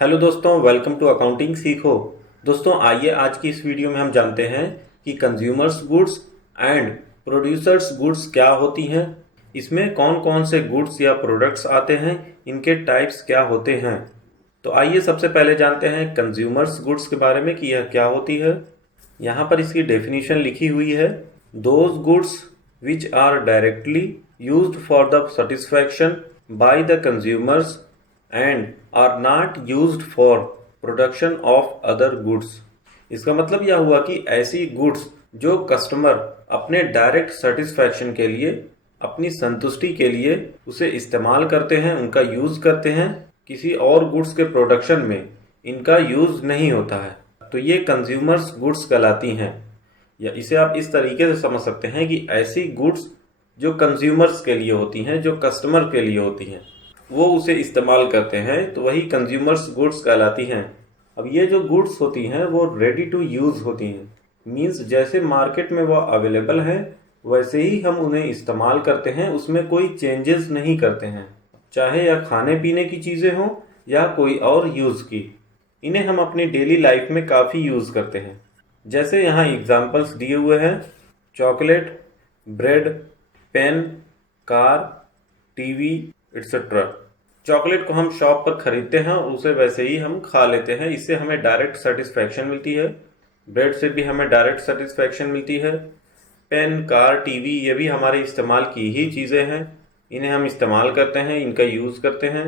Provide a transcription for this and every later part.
Hello दोस्तों, welcome to accounting सीखो। दोस्तों आइए आज की इस वीडियो में हम जानते हैं कि consumers goods and producers goods क्या होती हैं, इसमें कौन कौन से गुड्स या प्रोडक्ट्स आते हैं, इनके टाइप्स क्या होते हैं। तो आइए सबसे पहले जानते हैं कंज्यूमर्स गुड्स के बारे में कि यह क्या होती है। यहाँ पर इसकी डेफिनेशन लिखी हुई है। Those goods which are directly used for the satisfaction by the consumers and are not used for production of other goods. इसका मतलब यह हुआ कि ऐसी गुड्स जो कस्टमर अपने डायरेक्ट सेटिस्फैक्शन के लिए, अपनी संतुष्टि के लिए उसे इस्तेमाल करते हैं, उनका यूज करते हैं, किसी और गुड्स के प्रोडक्शन में इनका यूज नहीं होता है, तो ये कंज्यूमर्स गुड्स कहलाती हैं। या इसे आप इस तरीके से समझ सकते हैं कि ऐसी गुड्स जो कंज्यूमर्स के लिए होती हैं, जो कस्टमर के लिए होती हैं, वो उसे इस्तेमाल करते हैं, तो वही कंज्यूमर्स गुड्स कहलाती हैं। अब ये जो गुड्स होती हैं वो रेडी टू यूज़ होती हैं, मींस जैसे मार्केट में वो अवेलेबल है वैसे ही हम उन्हें इस्तेमाल करते हैं, उसमें कोई चेंजेस नहीं करते हैं, चाहे या खाने पीने की चीज़ें हों या कोई और यूज़ की। इन्हें हम अपनी डेली लाइफ में काफ़ी यूज़ करते हैं। जैसे यहाँ एग्जाम्पल्स दिए हुए हैं: chocolate, bread, pen, car, TV etcetera. Chocolate को हम शॉप पर खरीदते हैं और उसे वैसे ही हम खा लेते हैं, इससे हमें डायरेक्ट सेटिस्फैक्शन मिलती है। ब्रेड से भी हमें डायरेक्ट सेटिस्फैक्शन मिलती है। पेन, कार, टीवी ये भी हमारे इस्तेमाल की ही चीज़ें हैं, इन्हें हम इस्तेमाल करते हैं, इनका यूज़ करते हैं।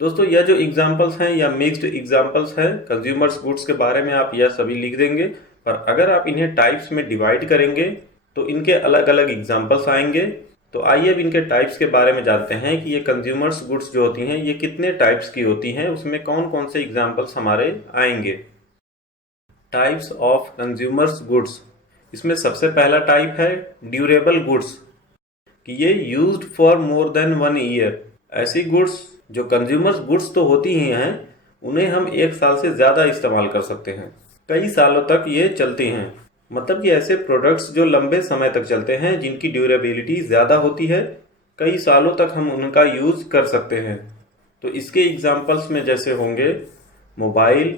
दोस्तों यह जो एग्जाम्पल्स हैं या मिक्स्ड एग्जाम्पल्स हैं कंज्यूमर्स गुड्स के बारे में, आप यह सभी लिख देंगे, पर अगर आप इन्हें टाइप्स में डिवाइड करेंगे तो इनके अलग अलग एग्जाम्पल्स आएंगे। तो आइए अब इनके टाइप्स के बारे में जानते हैं कि ये कंज्यूमर्स गुड्स जो होती हैं ये कितने टाइप्स की होती हैं, उसमें कौन कौन से एग्जाम्पल्स हमारे आएंगे। टाइप्स ऑफ कंज्यूमर्स गुड्स, इसमें सबसे पहला टाइप है ड्यूरेबल गुड्स, कि ये used for more than 1 year. ऐसी गुड्स जो कंज्यूमर्स गुड्स तो होती ही हैं, उन्हें हम 1 साल से ज़्यादा इस्तेमाल कर सकते हैं, कई सालों तक ये चलती हैं। मतलब कि ऐसे प्रोडक्ट्स जो लंबे समय तक चलते हैं, जिनकी ड्यूरेबिलिटी ज़्यादा होती है, कई सालों तक हम उनका यूज़ कर सकते हैं। तो इसके एग्जांपल्स में जैसे होंगे mobile,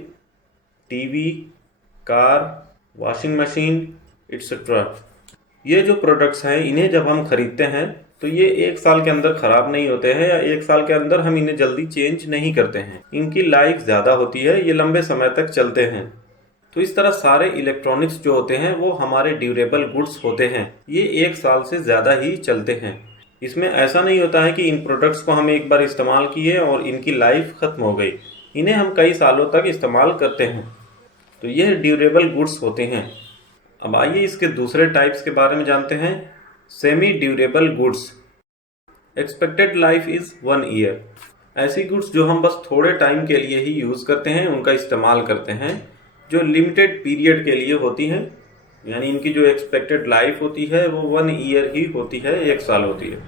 TV, car, washing machine etcetera. ये जो प्रोडक्ट्स हैं इन्हें जब हम खरीदते हैं तो ये 1 साल के अंदर ख़राब नहीं होते हैं, या 1 साल के अंदर हम इन्हें जल्दी चेंज नहीं करते हैं। इनकी लाइफ ज़्यादा होती है, ये लंबे समय तक चलते हैं। तो इस तरह सारे इलेक्ट्रॉनिक्स जो होते हैं वो हमारे ड्यूरेबल गुड्स होते हैं, ये 1 साल से ज़्यादा ही चलते हैं। इसमें ऐसा नहीं होता है कि इन प्रोडक्ट्स को हम एक बार इस्तेमाल किए और इनकी लाइफ ख़त्म हो गई, इन्हें हम कई सालों तक इस्तेमाल करते हैं। तो ये ड्यूरेबल गुड्स होते हैं। अब आइए इसके दूसरे टाइप्स के बारे में जानते हैं। Semi durable goods, expected life is 1 year. ऐसी गुड्स जो हम बस थोड़े टाइम के लिए ही यूज़ करते हैं, उनका इस्तेमाल करते हैं, जो लिमिटेड पीरियड के लिए होती हैं, यानी इनकी जो एक्सपेक्टेड लाइफ होती है वो 1 ईयर ही होती है, 1 साल होती है।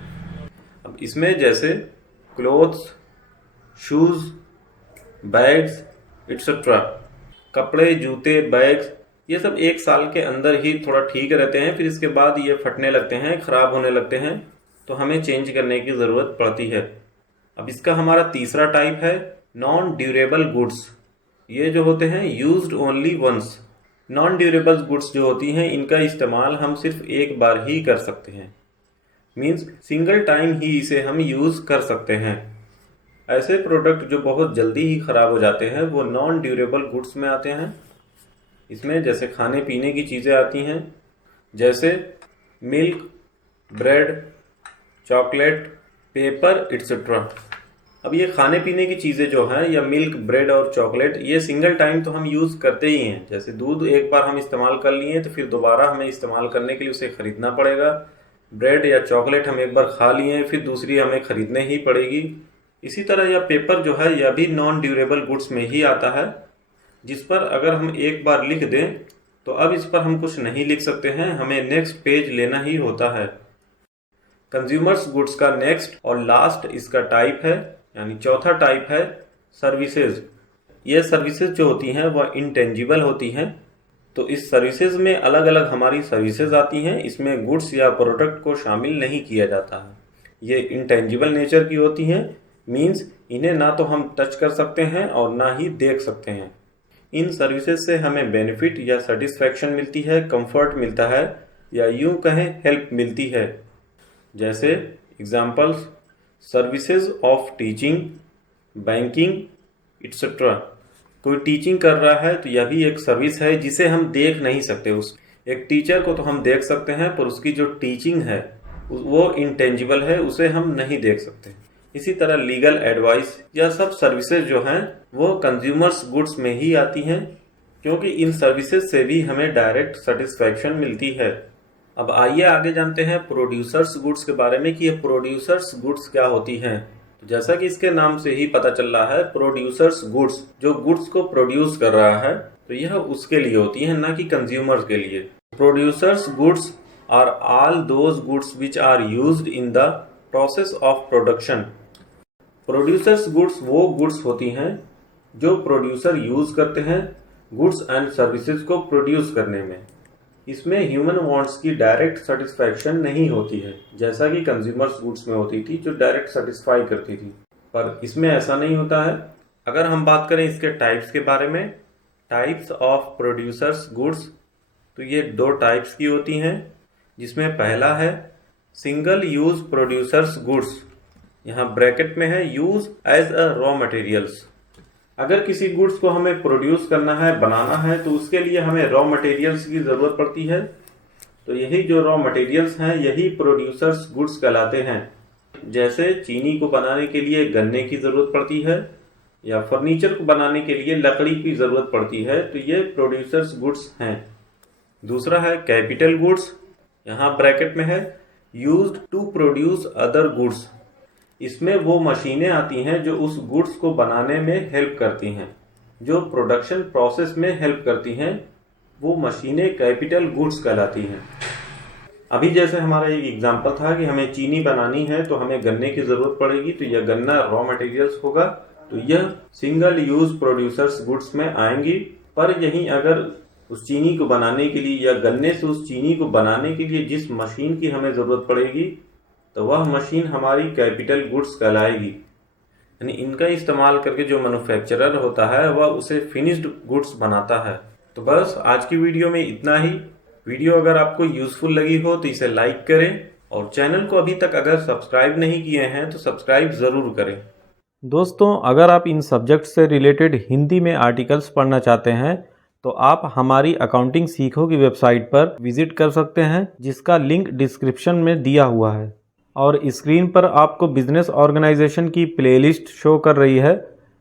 अब इसमें जैसे क्लोथ्स, शूज़, बैग्स एक्सेट्रा, कपड़े, जूते, बैग्स, ये सब 1 साल के अंदर ही थोड़ा ठीक रहते हैं, फिर इसके बाद ये फटने लगते हैं, ख़राब होने लगते हैं, तो हमें चेंज करने की ज़रूरत पड़ती है। अब इसका हमारा तीसरा टाइप है नॉन ड्यूरेबल गुड्स। ये जो होते हैं used only once. Non durable goods जो होती हैं इनका इस्तेमाल हम सिर्फ एक बार ही कर सकते हैं, मींस सिंगल टाइम ही इसे हम यूज़ कर सकते हैं। ऐसे प्रोडक्ट जो बहुत जल्दी ही ख़राब हो जाते हैं वो नॉन ड्यूरेबल गुड्स में आते हैं। इसमें जैसे खाने पीने की चीज़ें आती हैं, जैसे milk, bread, chocolate, paper etcetera. अब ये खाने पीने की चीज़ें जो हैं, या मिल्क, ब्रेड और चॉकलेट, ये सिंगल टाइम तो हम यूज़ करते ही हैं। जैसे दूध एक बार हम इस्तेमाल कर लिए तो फिर दोबारा हमें इस्तेमाल करने के लिए उसे ख़रीदना पड़ेगा। ब्रेड या चॉकलेट हम एक बार खा लिए फिर दूसरी हमें ख़रीदने ही पड़ेगी। इसी तरह यह पेपर जो है यह भी नॉन ड्यूरेबल गुड्स में ही आता है, जिस पर अगर हम एक बार लिख दें तो अब इस पर हम कुछ नहीं लिख सकते हैं, हमें नेक्स्ट पेज लेना ही होता है। कंज्यूमर्स गुड्स का नेक्स्ट और लास्ट इसका टाइप है, यानी चौथा टाइप है सर्विसेज। ये सर्विसेज जो होती हैं वह इंटेंजिबल होती हैं। तो इस सर्विसेज में अलग अलग हमारी सर्विसेज आती हैं, इसमें गुड्स या प्रोडक्ट को शामिल नहीं किया जाता है। ये इंटेंजिबल नेचर की होती हैं, मींस इन्हें ना तो हम टच कर सकते हैं और ना ही देख सकते हैं। इन सर्विसेज से हमें बेनिफिट या सेटिस्फैक्शन मिलती है, कंफर्ट मिलता है, या यूं कहें हेल्प मिलती है। जैसे examples, services of teaching, banking etcetera. कोई टीचिंग कर रहा है तो यह भी एक सर्विस है जिसे हम देख नहीं सकते। उस एक टीचर को तो हम देख सकते हैं, पर उसकी जो टीचिंग है वो इंटेंजिबल है, उसे हम नहीं देख सकते। इसी तरह लीगल एडवाइस, यह सब सर्विसेज जो हैं वो कंज्यूमर्स गुड्स में ही आती हैं, क्योंकि इन सर्विसेज से भी हमें डायरेक्ट सेटिस्फैक्शन मिलती है। अब आइए आगे जानते हैं प्रोड्यूसर्स गुड्स के बारे में कि ये प्रोड्यूसर्स गुड्स क्या होती हैं। तो जैसा कि इसके नाम से ही पता चल रहा है, प्रोड्यूसर्स गुड्स, जो गुड्स को प्रोड्यूस कर रहा है, तो यह उसके लिए होती है, ना कि कंज्यूमर्स के लिए। Producers goods are all those goods which are used in the process of production. Producers goods वो गुड्स होती हैं जो प्रोड्यूसर यूज करते हैं गुड्स एंड सर्विसेज को प्रोड्यूस करने में। इसमें ह्यूमन वांट्स की डायरेक्ट सेटिस्फैक्शन नहीं होती है, जैसा कि कंज्यूमर्स गुड्स में होती थी, जो डायरेक्ट सेटिस्फाई करती थी, पर इसमें ऐसा नहीं होता है। अगर हम बात करें इसके टाइप्स के बारे में, टाइप्स ऑफ प्रोड्यूसर्स गुड्स, तो ये 2 टाइप्स की होती हैं, जिसमें पहला है सिंगल यूज प्रोड्यूसर्स गुड्स, यहाँ ब्रैकेट में है use as a raw materials. अगर किसी गुड्स को हमें प्रोड्यूस करना है, बनाना है, तो उसके लिए हमें रॉ मटेरियल्स की ज़रूरत पड़ती है। तो यही जो रॉ मटेरियल्स हैं यही प्रोड्यूसर्स गुड्स कहलाते हैं। जैसे चीनी को बनाने के लिए गन्ने की ज़रूरत पड़ती है, या फर्नीचर को बनाने के लिए लकड़ी की ज़रूरत पड़ती है, तो ये प्रोड्यूसर्स गुड्स हैं। दूसरा है कैपिटल गुड्स, यहाँ ब्रैकेट में है used to produce other goods. इसमें वो मशीनें आती हैं जो उस गुड्स को बनाने में हेल्प करती हैं, जो प्रोडक्शन प्रोसेस में हेल्प करती हैं, वो मशीनें कैपिटल गुड्स कहलाती हैं। अभी जैसे हमारा एक एग्जांपल था कि हमें चीनी बनानी है तो हमें गन्ने की ज़रूरत पड़ेगी, तो यह गन्ना रॉ मटेरियल्स होगा, तो यह सिंगल यूज प्रोड्यूसर्स गुड्स में आएंगी। पर यहीं अगर उस चीनी को बनाने के लिए या गन्ने से उस चीनी को बनाने के लिए जिस मशीन की हमें ज़रूरत पड़ेगी, तो वह मशीन हमारी कैपिटल गुड्स कहलाएगी। यानी इनका इस्तेमाल करके जो मैन्युफैक्चरर होता है वह उसे फिनिश्ड गुड्स बनाता है। तो बस आज की वीडियो में इतना ही। वीडियो अगर आपको यूजफुल लगी हो तो इसे लाइक करें, और चैनल को अभी तक अगर सब्सक्राइब नहीं किए हैं तो सब्सक्राइब ज़रूर करें। दोस्तों, अगर आप इन सब्जेक्ट से रिलेटेड हिंदी में आर्टिकल्स पढ़ना चाहते हैं तो आप हमारी अकाउंटिंग सीखो की वेबसाइट पर विजिट कर सकते हैं, जिसका लिंक डिस्क्रिप्शन में दिया हुआ है। और स्क्रीन पर आपको बिजनेस ऑर्गेनाइजेशन की प्लेलिस्ट शो कर रही है,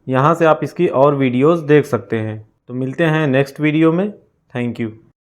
यहाँ से आप इसकी और वीडियोस देख सकते हैं। तो मिलते हैं नेक्स्ट वीडियो में। Thank you.